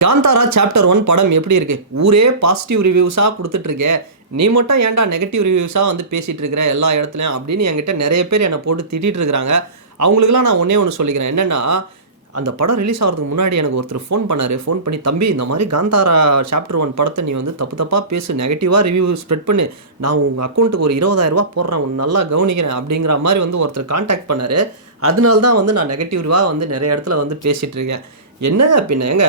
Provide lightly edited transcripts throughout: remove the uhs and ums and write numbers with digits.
Kantara chapter 1 படம் எப்படி இருக்கு? ஊரே பாசிட்டிவ் ரிவ்யூஸா குடுத்துட்டு இருக்கே. நீ மட்டும் ஏன்டா நெகட்டிவ் ரிவ்யூஸா வந்து பேசிட்டு இருக்கிற எல்லா இடத்துலயும் அப்படின்னு என்கிட்ட நெறைய பேர் என்ன போட்டு திட்டிட்டு இருக்காங்க. அவங்களுக்கெல்லாம் நான் ஒண்ணே ஒண்ணு சொல்லிக்கிறேன். என்னன்னா, அந்த படம் ரிலீஸ் ஆகுறதுக்கு முன்னாடி எனக்கு ஒருத்தர் ஃபோன் பண்ணாரு. ஃபோன் பண்ணி, "தம்பி இந்த மாரி காந்தாரா சாப்டர் 1 படத்த நீ வந்து தப்பு தப்பா பேசு. நெகட்டிவா ரிவ்யூ ஸ்ப்ரெட் பண்ணு. நான் உங்க அக்கவுண்ட்க்கு ஒரு ரூ. 20,000 போடுறேன். உன்ன நல்லா கவனிக்கிறேன்." அப்படிங்கிற மாரி வந்து ஒருத்தர் கான்டாக்ட் பண்ணாரு. அதனால தான் வந்து நான் நெகட்டிவா வந்து நெறைய இடத்துல வந்து பேசிட்டு இருக்கேன். என்னங்க பின்ன ஏங்க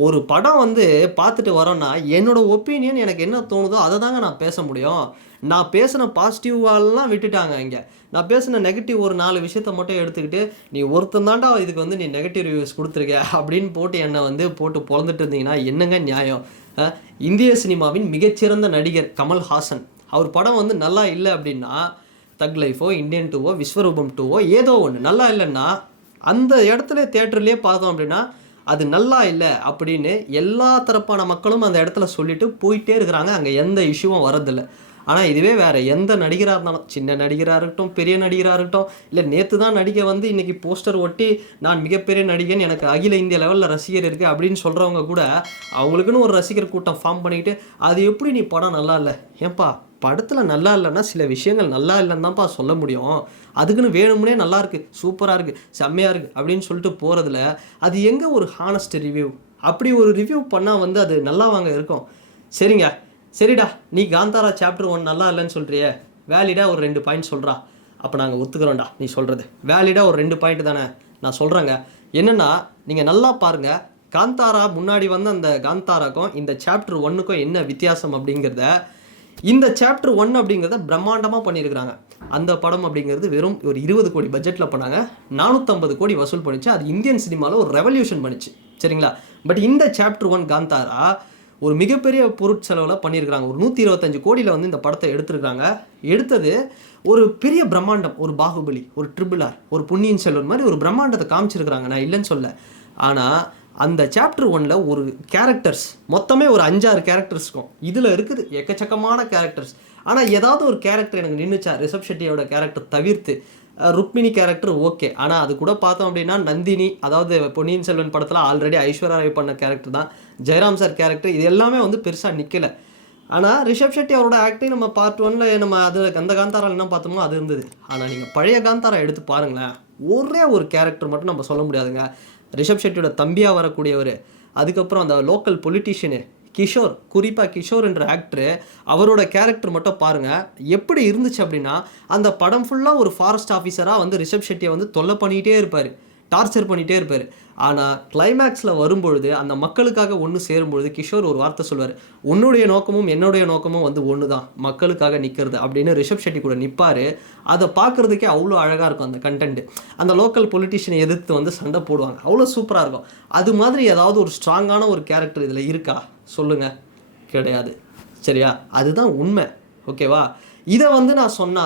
ஒரு படம் வந்து பார்த்துட்டு வரோன்னா, என்னோட ஒப்பீனியன் எனக்கு என்ன தோணுதோ அத தாங்க நான் பேச முடியும். நான் பேசின பாசிட்டிவால்லாம் விட்டுட்டாங்க இங்க. நான் பேசின நெகட்டிவ் ஒரு 4 விஷயத்த மட்டும் எடுத்துக்கிட்டு, "நீ ஒருத்தன் தான்டா இதுக்கு வந்து நீ நெகட்டிவ் ரிவ்யூஸ் குடுத்துருக்க" அப்படின்னு போட்டு என்ன வந்து போட்டு பொளந்துட்டு இருந்தீங்கன்னா, என்னங்க நியாயம்? அ இந்திய சினிமாவின் மிகச்சிறந்த நடிகர் கமல்ஹாசன். அவர் படம் வந்து நல்லா இல்ல அப்படின்னா, தக் லைஃபோ, இந்தியன் 2வோ, விஸ்வரூபம் 2வோ ஏதோ ஒண்ணு நல்லா இல்லன்னா, அந்த இடத்துல தியேட்டர்லயே பார்த்தோம் அப்படின்னா, அது நல்லா இல்ல அப்படின்னு எல்லா தரப்பான மக்களும் அந்த இடத்துல சொல்லிட்டு போயிட்டே இருக்கிறாங்க. அங்க எந்த இஷ்யூவும் வரதில்ல. ஆனா இதுவே வேற எந்த நடிகரா இருந்தாலும், சின்ன நடிகரா இருக்கட்டும், பெரிய நடிகரா இருக்கட்டும், இல்ல நேத்து தான் நடிகை வந்து இன்னைக்கு போஸ்டர் ஒட்டி, "நான் மிகப்பெரிய நடிகன். எனக்கு அகில இந்திய லெவல்ல ரசிகர் இருக்கு" அப்படின்னு சொல்றவங்க கூட, அவங்களுக்குன்னு ஒரு ரசிகர் கூட்டம் ஃபார்ம் பண்ணிக்கிட்டு, "அது எப்படி நீ படம் நல்லா இல்ல?" ஏன்பா படத்துல நல்லா இல்லன்னா, சில விஷயங்கள் நல்லா இல்லன்னு தான்ப்பா சொல்ல முடியும். அதுக்குன்னு வேணும்னே நல்லா இருக்கு, சூப்பரா இருக்கு, செம்மையா இருக்கு அப்படின்னு சொல்லிட்டு போறதுல, அது எங்க ஒரு ஹானஸ்ட் ரிவ்யூ? அப்படி ஒரு ரிவ்யூ பண்ணா வந்து அது நல்லாவாங்க இருக்கும்? சரிங்க. சரிடா, நீ காந்தாரா சாப்டர் 1 நல்லா இல்லன்னு சொல்றியே, வேலிடா ஒரு 2 பாயிண்ட் சொல்றா. அப்ப நாங்க ஒத்துக்கிறோம்டா நீ சொல்றது. வேலிடா ஒரு 2 பாயிண்ட் தானே? நான் சொல்றேங்க. என்னன்னா, நீங்க நல்லா பாருங்க. காந்தாரா முன்னாடி வந்த அந்த காந்தாராக்கும், இந்த சாப்டர் 1க்கும் என்ன வித்தியாசம் அப்படிங்கிறத, இந்த சாப்டர் 1 அப்படிங்கிறத பிரம்மாண்டமா பண்ணியிருக்கிறாங்க. அந்த படம் அப்படிங்கிறது வெறும் ஒரு 20 கோடி பட்ஜெட்ல பண்ணாங்க. 450 கோடி வசூல் பண்ணுச்சு. அது இந்தியன் சினிமால ஒரு ரெவல்யூஷன் பண்ணுச்சு. சரிங்களா? பட் இந்த சாப்டர் 1 காந்தாரா ஒரு மிகப்பெரிய பொருட்செலவுல பண்ணியிருக்கிறாங்க. ஒரு 125 கோடியில வந்து இந்த படத்த எடுத்திருக்காங்க. எடுத்தது ஒரு பெரிய பிரம்மாண்டம். ஒரு பாகுபலி, ஒரு ட்ரிபிள் ஆர், ஒரு பொன்னியின் செல்வன் மாரி ஒரு பிரம்மாண்டத்த காமிச்சிருக்கிறாங்க. நான் இல்லன்னு சொல்லல. ஆனா அந்த சாப்டர் 1ல ஒரு கேரக்டர்ஸ் மொத்தமே ஒரு 5, 6 கேரக்டர்ஸ் இருக்கும். இதுல இருக்குது எக்கச்சக்கமான கேரக்டர்ஸ். ஆனா ஏதாவது ஒரு கேரக்டர் எனக்கு நின்னுச்சா? ரிஷப் ஷெட்டியோட கேரக்டர் தவிர்த்து. Rukmini character okay. ஆனா அது கூட பார்த்தோம் அப்படின்னா, நந்தினி அதாவது பொன்னியின் செல்வன் படத்துல ஆல்ரெடி ஐஸ்வர்யா ராய் பண்ண கேரக்டர் தான். ஜெயராம் சார் கேரக்டர் இது எல்லாமே வந்து பெருசா நிக்கல. ஆனா ரிஷப் ஷெட்டி அவரோட ஆக்டிங் நம்ம பார்ட் 1ல நம்ம அது அந்த காந்தாரால என்ன பார்த்தோமோ அது இருந்தது. ஆனா நீங்க பழைய காந்தாரா எடுத்து பாருங்களேன். ஒரே ஒரு கேரக்டர் மட்டும் நம்ம சொல்ல முடியாதுங்க. ரிஷப் ஷெட்டியோட தம்பியா வரக்கூடியவரு. அதுக்கப்புறம் அந்த லோக்கல் பொலிட்டீஷியனு கிஷோர், குறிப்பா கிஷோர் என்ற ஆக்டரு, அவரோட கேரக்டர் மட்டும் பாருங்க. எப்படி இருந்துச்சு அப்படின்னா, அந்த படம் ஃபுல்லா ஒரு ஃபாரஸ்ட் ஆஃபீஸரா வந்து ரிஷப் ஷெட்டிய வந்து தொல்ல பண்ணிட்டே இருப்பாரு. டார்ச்சர் பண்ணிட்டே இருப்பாரு. ஆனா கிளைமாக்ஸ்ல வரும்பொழுது, அந்த மக்களுக்காக ஒண்ணு சேரும்பொழுது, கிஷோர் ஒரு வார்த்தை சொல்லுவாரு. "உன்னுடைய நோக்கமும், என்னுடைய நோக்கமும் வந்து ஒண்ணு தான். மக்களுக்காக நிக்கிறது." அப்படின்னு ரிஷப் ஷெட்டி கூட நிப்பாரு. அத பார்க்கறதுக்கே அவ்ளோ அழகா இருக்கும் அந்த கன்டென்ட். அந்த லோக்கல் பொலிட்டீஷியன எதிர்த்து வந்து சண்டை போடுவாங்க. அவ்ளோ சூப்பரா இருக்கும். அது மாதிரி ஏதாவது ஒரு ஸ்ட்ராங்கான ஒரு கேரக்டர் இதுல இருக்கா? சொல்லுங்க. கிடையாது. சரியா? அதுதான் உண்மை. ஓகேவா? இத வந்து நான் சொன்னா,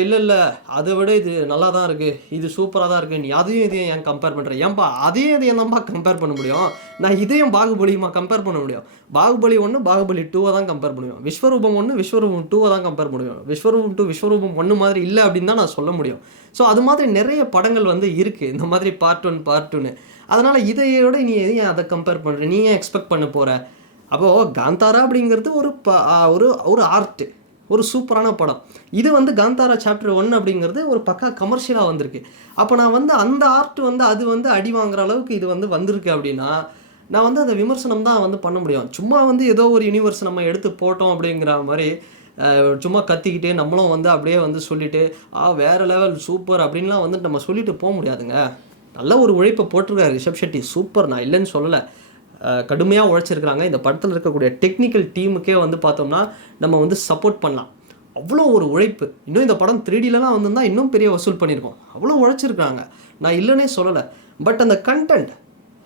இல்ல, இல்ல. அத விட இது நல்லா தான் இருக்கு. இது சூப்பரா தான் இருக்கு. நீ அதையும் இதையும் ஏன் கம்பேர் பண்ற? ஏன்பா அதையும் இதையும் தான்பா கம்பேர் பண்ண முடியும். நான் இதையும் பாகுபலியுமா கம்பேர் பண்ண முடியும். பாகுபலி 1, பாகுபலி 2வ தான் கம்பேர் பண்ணுவேன். விஸ்வரூபம் 1, விஸ்வரூபம் 2வ தான் கம்பேர் பண்ணுவேன். விஸ்வரூபம் 2, விஸ்வரூபம் 1 மாதிரி இல்ல அப்படின்னு தான் நான் சொல்ல முடியும். ஸோ அது மாதிரி நெறைய படங்கள் வந்து இருக்கு. இந்த மாதிரி பார்ட் 1, பார்ட் 2ன்னு. அதனால இதையோட நீ ஏன் அத கம்பேர் பண்ற? நீ ஏன் எக்ஸ்பெக்ட் பண்ண போற? அப்போ காந்தாரா அப்படிங்கிறது ஒரு ஒரு ஒரு ஆர்ட். ஒரு சூப்பரான படம். இது வந்து காந்தாரா சாப்டர் 1 அப்படிங்கிறது ஒரு பக்கா கமர்ஷியலா வந்திருக்கு. அப்ப நான் வந்து அந்த ஆர்ட் வந்து அது வந்து அடி வாங்குற அளவுக்கு இது வந்து வந்திருக்கு அப்படின்னா, நான் வந்து அத விமர்சனம் தான் வந்து பண்ண முடியும். சும்மா வந்து ஏதோ ஒரு யுனிவர்ஸ் நம்ம எடுத்து போட்டோம் அப்படிங்கிற மாரி, சும்மா கத்திக்கிட்டு நம்மளும் வந்து அப்படியே வந்து சொல்லிட்டு, வேற லெவல் சூப்பர் அப்படின்லாம் வந்து நம்ம சொல்லிட்டு போ முடியாதுங்க. நல்ல ஒரு உழைப்ப போட்டிருக்காரு ரிஷப் ஷெட்டி. சூப்பர் நான் இல்லன்னு சொல்லல. கடுமையா உழைச்சிருக்கிறாங்க. இந்த படத்துல இருக்கக்கூடிய டெக்னிக்கல் டீமுக்கே வந்து பார்த்தோம்னா, நம்ம வந்து சப்போர்ட் பண்ணலாம். அவ்வளோ ஒரு உழைப்பு. இன்னும் இந்த படம் 3Dலலாம் வந்திருந்தா இன்னும் பெரிய வசூல் பண்ணியிருக்கும். அவ்வளோ உழைச்சிருக்காங்க. நான் இல்லன்னே சொல்லல. பட் அந்த கன்டென்ட்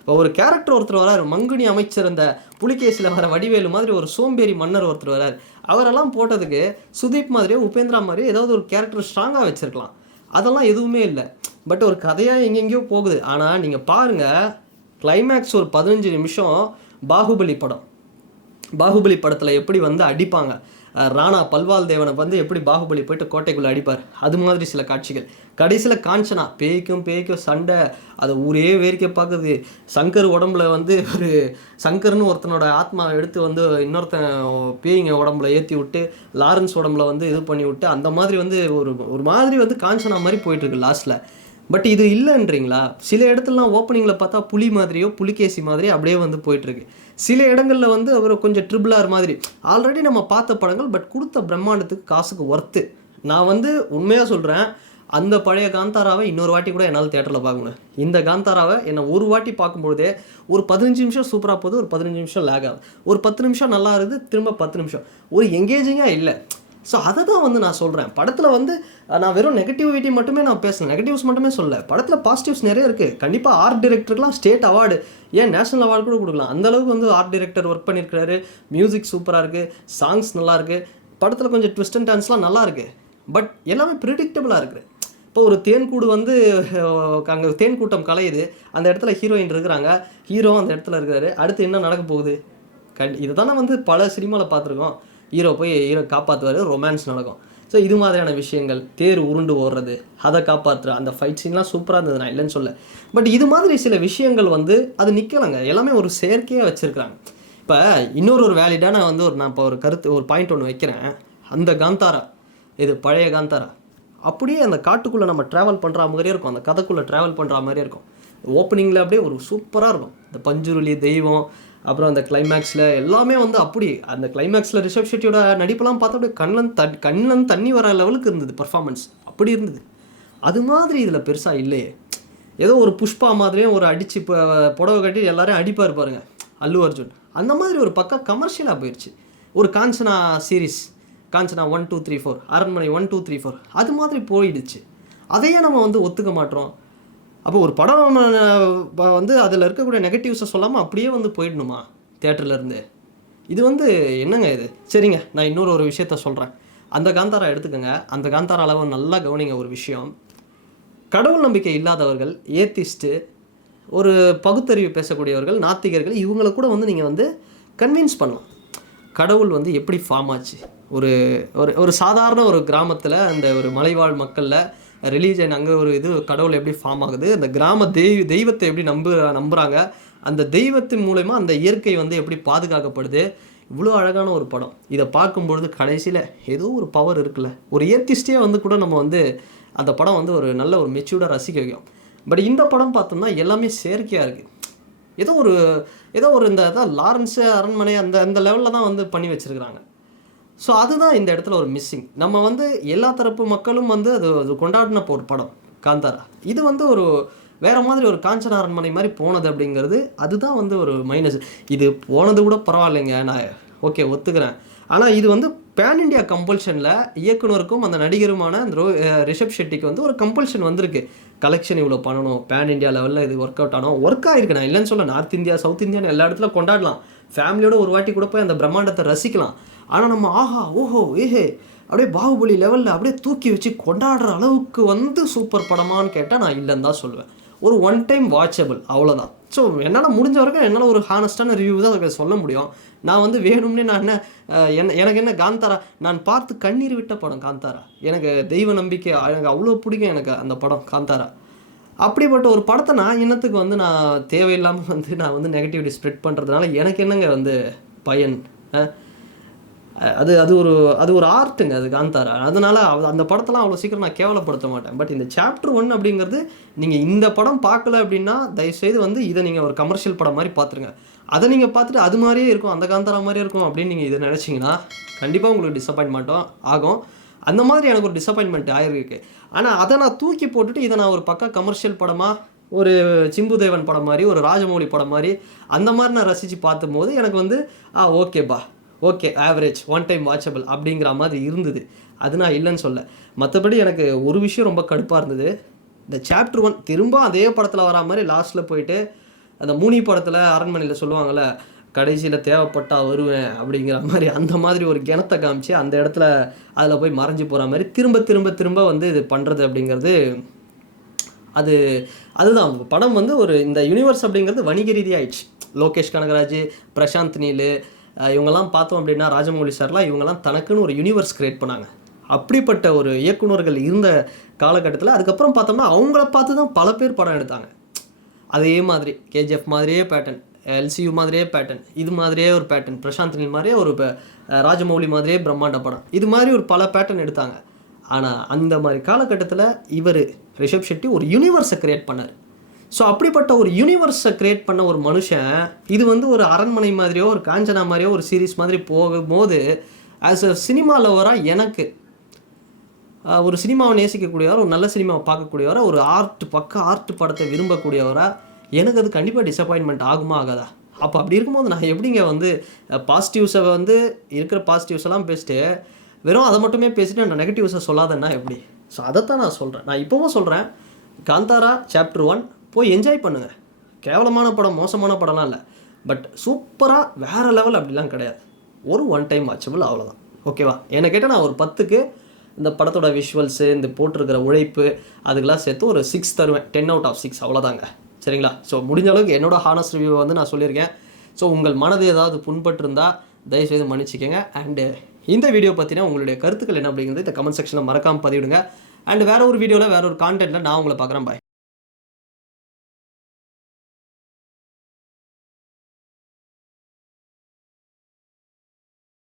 இப்போ ஒரு கேரக்டர் ஒருத்தர் வராரு. மங்குனி அமைச்சர் அந்த புலிகேசில வர வடிவேலு மாதிரி ஒரு சோம்பேறி மன்னர் ஒருத்தர் வராரு. அவரெல்லாம் போட்டதுக்கு சுதீப் மாதிரியோ, உபேந்திரா மாரியோ ஏதாவது ஒரு கேரக்டர் ஸ்ட்ராங்கா வச்சிருக்கலாம். அதெல்லாம் எதுவுமே இல்ல. பட் ஒரு கதையா எங்கெங்கேயோ போகுது. ஆனா நீங்க பாருங்க, கிளைமேக்ஸ் ஒரு 15 நிமிஷம் பாகுபலி படம். பாகுபலி படத்துல எப்படி வந்து அடிப்பாங்க. ராணா பல்வால் தேவனை வந்து எப்படி பாகுபலி போயிட்டு கோட்டைக்குள்ளே அடிப்பார், அது மாதிரி சில காட்சிகள். கடைசியில் காஞ்சனா பேய்க்கும் சண்டை, அதை ஊரே வேடிக்கை பார்க்குது. சங்கர் உடம்புல வந்து ஒரு சங்கர்னு ஒருத்தனோட ஆத்மாவை எடுத்து வந்து இன்னொருத்தன் பேய்ங்க உடம்புல ஏற்றி விட்டு லாரன்ஸ் உடம்புல வந்து இது பண்ணி விட்டு அந்த மாதிரி வந்து ஒரு மாதிரி வந்து காஞ்சனா மாதிரி போயிட்டுருக்கு லாஸ்ட்டில். பட் இது இல்லைன்றீங்களா? சில இடத்துலலாம் ஓப்பனிங்கில் பார்த்தா புலி மாதிரியோ புலிகேசி மாதிரியோ அப்படியே வந்து போயிட்டுருக்கு. சில இடங்களில் வந்து அவர் கொஞ்சம் ட்ரிபிளார் மாதிரி ஆல்ரெடி நம்ம பார்த்த படங்கள், பட் கொடுத்த பிரம்மாண்டத்துக்கு காசுக்கு ஒர்த்து. நான் வந்து உண்மையாக சொல்கிறேன், அந்த பழைய காந்தாராவை இன்னொரு வாட்டி கூட என்னால் தேட்டரில் பார்க்கணும். இந்த காந்தாராவை என்னை ஒரு வாட்டி பார்க்கும்பொழுதே ஒரு 15 நிமிஷம் சூப்பராக போகுது, ஒரு 15 நிமிஷம் லேக் ஆகுது, ஒரு 10 நிமிஷம் நல்லா இருக்குது, திரும்ப 10 நிமிஷம் ஒரு எங்கேஜிங்காக இல்லை. ஸோ அதை தான் வந்து நான் சொல்கிறேன். படத்தில் வந்து நான் வெறும் நெகட்டிவிட்டி மட்டுமே நான் பேசுகிறேன், நெகட்டிவ்ஸ் மட்டுமே சொல்ல. படத்தில் பாசிட்டிவ்ஸ் நிறைய இருக்குது. கண்டிப்பாக ஆர்ட் டைரக்டருக்குலாம் ஸ்டேட் அவார்டு, ஏன் நேஷனல் அவார்டு கூட கொடுக்கலாம். அந்தளவுக்கு வந்து ஆர்ட் டைரக்டர் ஒர்க் பண்ணியிருக்கிறாரு. மியூசிக் சூப்பராக இருக்குது, சாங்ஸ் நல்லாயிருக்கு, படத்தில் கொஞ்சம் ட்விஸ்ட் அண்ட் டர்ன்ஸ்லாம் நல்லா இருக்குது. பட் எல்லாமே ப்ரிடிக்டபுளாக இருக்குது. இப்போ ஒரு தேன்கூடு வந்து அங்கே தேன் கூட்டம் கலையுது, அந்த இடத்துல ஹீரோயின் இருக்கிறாங்க, ஹீரோ அந்த இடத்துல இருக்காரு, அடுத்து என்ன நடக்க போகுது? இதுதானே வந்து பல சினிமாவில் பார்த்துருக்கோம். ஹீரோ போய் ஹீரோ காப்பாற்றுவார், ரொமான்ஸ் நடக்கும். ஸோ இது மாதிரியான விஷயங்கள், தேர் உருண்டு ஓடுறது, அதை காப்பாற்றுற அந்த ஃபைட் சீன்லாம் சூப்பராக இருந்தது, நான் இல்லைன்னு சொல்ல. பட் இது மாதிரி சில விஷயங்கள் வந்து அது நிற்கலைங்க, எல்லாமே ஒரு செயற்கையாக வச்சுருக்காங்க. இப்போ இன்னொரு வேலிடான வந்து நான் இப்போ ஒரு பாயிண்ட் ஒன்று வைக்கிறேன். அந்த காந்தாரா, இது பழைய காந்தாரா, அப்படியே அந்த காட்டுக்குள்ளே நம்ம ட்ராவல் பண்ணுற மாதிரியே இருக்கும், அந்த கதைக்குள்ளே ட்ராவல் பண்ணுற மாதிரியே இருக்கும். ஓப்பனிங்கில் அப்படியே ஒரு சூப்பராக இருக்கும். இந்த பஞ்சுருளி தெய்வம், அப்புறம் அந்த கிளைமேக்ஸில் எல்லாமே வந்து அப்படி அந்த கிளைமேக்ஸில் ரிஷப் ஷெட்டியோட நடிப்பெல்லாம் பார்த்தா அப்படியே கண்ணில் தண்ணி வர லெவலுக்கு இருந்தது பர்ஃபார்மன்ஸ், அப்படி இருந்தது. அது மாதிரி இதில் பெருசாக இல்லையே. ஏதோ ஒரு புஷ்பா மாதிரியும் ஒரு அடித்து புடவை கட்டி எல்லாரையும் அடிப்பார் பாருங்க அல்லு அர்ஜுன், அந்த மாதிரி ஒரு பக்கம் கமர்ஷியலாக போயிடுச்சு. ஒரு காஞ்சனா சீரீஸ், காஞ்சனா 1 2 3 4, அரண்மனை 1 2 3 4, அது மாதிரி போயிடுச்சு. அதையே நம்ம வந்து ஒத்துக்க மாட்டோம். அப்போ ஒரு படம் வந்து அதில் இருக்கக்கூடிய நெகட்டிவ்ஸை சொல்லாமல் அப்படியே வந்து போயிடணுமா தேட்டர்லேருந்து? இது வந்து என்னங்க இது? சரிங்க, நான் இன்னொரு விஷயத்த சொல்கிறேன். அந்த காந்தாரா எடுத்துக்கோங்க. அந்த காந்தாரா அளவு நல்லா கவனிங்க. ஒரு விஷயம், கடவுள் நம்பிக்கை இல்லாதவர்கள், ஏத்திஸ்ட்டு, ஒரு பகுத்தறிவு பேசக்கூடியவர்கள், நாத்திகர்கள், இவங்களை கூட வந்து நீங்கள் வந்து கன்வின்ஸ் பண்ணலாம். கடவுள் வந்து எப்படி ஃபார்ம் ஆச்சு? ஒரு ஒரு சாதாரண ஒரு கிராமத்தில், அந்த ஒரு மலைவாழ் மக்களில் ரிலீஜன், அங்கே ஒரு இது கடவுள் எப்படி ஃபார்ம் ஆகுது, அந்த கிராம தெய்வத்தை எப்படி நம்புகிறாங்க, அந்த தெய்வத்தின் மூலமா அந்த இயற்கை வந்து எப்படி பாதுகாக்கப்படுது. இவ்வளோ அழகான ஒரு படம். இதை பார்க்கும்பொழுது கடைசியில் ஏதோ ஒரு பவர் இருக்குல்ல, ஒரு ஏத்திஸ்டே வந்து கூட நம்ம வந்து அந்த படம் வந்து ஒரு நல்ல ஒரு மெச்சூர்டாக ரசிக்க வைக்கும். பட் இந்த படம் பார்த்தோம்னா எல்லாமே செயற்கையாக இருக்குது. ஏதோ ஒரு இந்த லாரன்ஸு அரண்மனை அந்த லெவலில் தான் வந்து பண்ணி வச்சுருக்கிறாங்க. ஸோ அதுதான் இந்த இடத்துல ஒரு மிஸ்ஸிங். நம்ம வந்து எல்லா தரப்பு மக்களும் வந்து அது கொண்டாடின ஒரு படம் காந்தாரா. இது வந்து ஒரு வேறு மாதிரி ஒரு காஞ்சனா அரண்மனை மாதிரி போனது அப்படிங்கிறது, அதுதான் வந்து ஒரு மைனஸ். இது போனது கூட பரவாயில்லைங்க, நான் ஓகே ஒத்துக்கிறேன். ஆனால் இது வந்து பேன் இண்டியா கம்பல்ஷனில் இயக்குனருக்கும் அந்த நடிகருமான அந்த ரிஷப் ஷெட்டிக்கு வந்து ஒரு கம்பல்ஷன் வந்திருக்கு. கலெக்ஷன் இவ்வளோ பண்ணணும், பேன் இண்டியா லெவலில் இது ஒர்க் அவுட் ஆனோம். ஒர்க் ஆகிருக்கு, நான் இல்லைன்னு சொல்ல. நார்த் இந்தியா, சவுத் இந்தியான்னு எல்லா இடத்துல கொண்டாடலாம், ஃபேமிலியோட ஒரு வாட்டி கூட போய் அந்த பிரம்மாண்டத்தை ரசிக்கலாம். ஆனால் நம்ம ஆஹா ஓஹோ ஏஹே அப்படியே பாகுபலி லெவலில் அப்படியே தூக்கி வச்சு கொண்டாடுற அளவுக்கு வந்து சூப்பர் படமானு கேட்டால் நான் இல்லைன்னு தான் சொல்லுவேன். ஒரு ஒன் டைம் வாட்சபிள், அவ்வளோதான். ஸோ என்னால் முடிஞ்ச வரைக்கும் என்னால் ஒரு ஹானஸ்டான ரிவ்யூ தான் அதை சொல்ல முடியும். நான் வந்து வேணும்னே நான் எனக்கு என்ன காந்தாரா நான் பார்த்து கண்ணீர் விட்ட படம் காந்தாரா. எனக்கு தெய்வ நம்பிக்கை எனக்கு அவ்வளோ பிடிக்கும் எனக்கு அந்த படம் காந்தாரா. அப்படிப்பட்ட ஒரு படத்தை நான் என்னத்துக்கு வந்து நான் தேவையில்லாமல் வந்து நான் வந்து நெகட்டிவிட்டி ஸ்ப்ரெட் பண்ணுறதுனால எனக்கு என்னங்க வந்து பயன்? அது ஒரு ஆர்ட்டுங்க அது காந்தாரா. அதனால் அந்த படத்தெல்லாம் அவ்வளோ சீக்கிரம் நான் கேவலப்படுத்த மாட்டேன். பட் இந்த சாப்டர் 1 அப்படிங்கிறது, நீங்கள் இந்த படம் பார்க்கல அப்படின்னா தயவுசெய்து வந்து இதை நீங்கள் ஒரு கமர்ஷியல் படம் மாதிரி பார்த்துருங்க. அதை நீங்கள் பார்த்துட்டு அது மாதிரியே இருக்கும், அந்த காந்தாரா மாதிரியே இருக்கும் அப்படின்னு நீங்கள் இதை நினச்சிங்கன்னா கண்டிப்பாக உங்களுக்கு டிசப்பாயின்மெண்ட்டும் ஆகும். அந்த மாதிரி எனக்கு ஒரு டிசப்பாயின்மெண்ட் ஆகிருக்கு. ஆனால் அதை நான் தூக்கி போட்டுட்டு இதை நான் ஒரு பக்கா கமர்ஷியல் படமாக, ஒரு சிம்புதேவன் படம் மாதிரி, ஒரு ராஜமௌழி படம் மாதிரி அந்த மாதிரி நான் ரசித்து பார்த்தும்போது எனக்கு வந்து ஓகேப்பா, okay average, one time watchable அப்படிங்கிற மாதிரி இருந்தது. அது நான் இல்லைன்னு சொல்ல. மற்றபடி எனக்கு ஒரு விஷயம் ரொம்ப கடுப்பாக இருந்தது. இந்த சாப்டர் 1 திரும்ப அதே படத்தில் வரா மாதிரி லாஸ்ட்டில் போயிட்டு, அந்த மூனி படத்தில் அரண்மனையில் சொல்லுவாங்கள்ல, கடைசியில் தேவைப்பட்டா வருவேன் அப்படிங்கிற மாதிரி, அந்த மாதிரி ஒரு கிணத்தை காமிச்சு அந்த இடத்துல அதில் போய் மறைஞ்சு போகிற மாதிரி திரும்ப திரும்ப திரும்ப வந்து இது பண்ணுறது அப்படிங்கிறது, அதுதான் படம் வந்து ஒரு இந்த யூனிவர்ஸ் அப்படிங்கிறது வணிக ரீதியாகிடுச்சு. லோகேஷ் கனகராஜ், பிரசாந்த் நீல், இவங்கெல்லாம் பார்த்தோம் அப்படின்னா ராஜமௌலி சார்லாம் இவங்கெல்லாம் தனக்குன்னு ஒரு யூனிவர்ஸ் கிரியேட் பண்ணாங்க. அப்படிப்பட்ட ஒரு இயக்குனர்கள் இருந்த காலகட்டத்தில் அதுக்கப்புறம் பார்த்தோம்னா அவங்கள பார்த்து தான் பல பேர் படம் எடுத்தாங்க. அதே மாதிரி கேஜிஎஃப் மாதிரியே பேட்டர்ன், எல்சியூ மாதிரியே பேட்டர்ன், இது மாதிரியே ஒரு பேட்டர்ன், பிரசாந்த் நீல் மாதிரியே ஒரு ராஜமௌலி மாதிரியே பிரம்மாண்ட படம், இது மாதிரி ஒரு பல பேட்டர்ன் எடுத்தாங்க. ஆனால் அந்த மாதிரி காலகட்டத்தில் இவர் ரிஷப் ஷெட்டி ஒரு யூனிவர்ஸை கிரியேட் பண்ணார். ஸோ அப்படிப்பட்ட ஒரு யூனிவர்ஸை கிரியேட் பண்ண ஒரு மனுஷன் இது வந்து ஒரு அரண்மனை மாதிரியோ ஒரு காஞ்சனா மாதிரியோ ஒரு சீரீஸ் மாதிரி போகும்போது ஆஸ் அ சினிமா லவராக எனக்கு ஒரு சினிமாவை நேசிக்கக்கூடியவர், ஒரு நல்ல சினிமாவை பார்க்கக்கூடியவரை, ஒரு ஆர்ட் படத்தை விரும்பக்கூடியவராக எனக்கு அது கண்டிப்பாக டிசப்பாயின்மெண்ட் ஆகுமா ஆகாதா? அப்போ அப்படி இருக்கும்போது நான் எப்படிங்க வந்து பாசிட்டிவ்ஸை வந்து இருக்கிற பாசிட்டிவ்ஸ் எல்லாம் பேசிட்டு வெறும் அதை மட்டுமே பேசிட்டு நான் நெகட்டிவ்ஸை சொல்லாதேன்னா எப்படி? ஸோ அதைத்தான் நான் சொல்கிறேன். நான் இப்போவும் சொல்கிறேன், காந்தாரா சாப்டர் 1 போய் என்ஜாய் பண்ணுங்கள். கேவலமான படம், மோசமான படம்லாம் இல்லை, பட் சூப்பராக வேறு லெவல் அப்படிலாம் கிடையாது. ஒரு ஒன் டைம் வாட்சபிள், அவ்வளோதான். ஓகேவா? என்னை கேட்டால் நான் ஒரு 10க்கு இந்த படத்தோட விஷுவல்ஸு, இந்த போட்டிருக்கிற உழைப்பு, அதுக்கெல்லாம் சேர்த்து ஒரு 6 தருவேன். 10 out of 6 அவ்வளோதாங்க. சரிங்களா? ஸோ முடிஞ்ச அளவுக்கு என்னோட ஹானஸ்ட் ரிவ்யூவை வந்து நான் சொல்லியிருக்கேன். ஸோ உங்கள் மனது ஏதாவது புண்பட்டிருந்தால் தயவுசெய்து மன்னிச்சிக்கங்க. அண்டு இந்த வீடியோ பற்றினா உங்களுடைய கருத்துக்கள் என்ன அப்படிங்கிறது இந்த கமெண்ட் செக்ஷனில் மறக்காமல் பதிவிடுங்க. அண்ட் வேறு ஒரு வீடியோவில் வேறு ஒரு கான்டென்ட்டில் நான் உங்களை பார்க்குறேன். பாய்.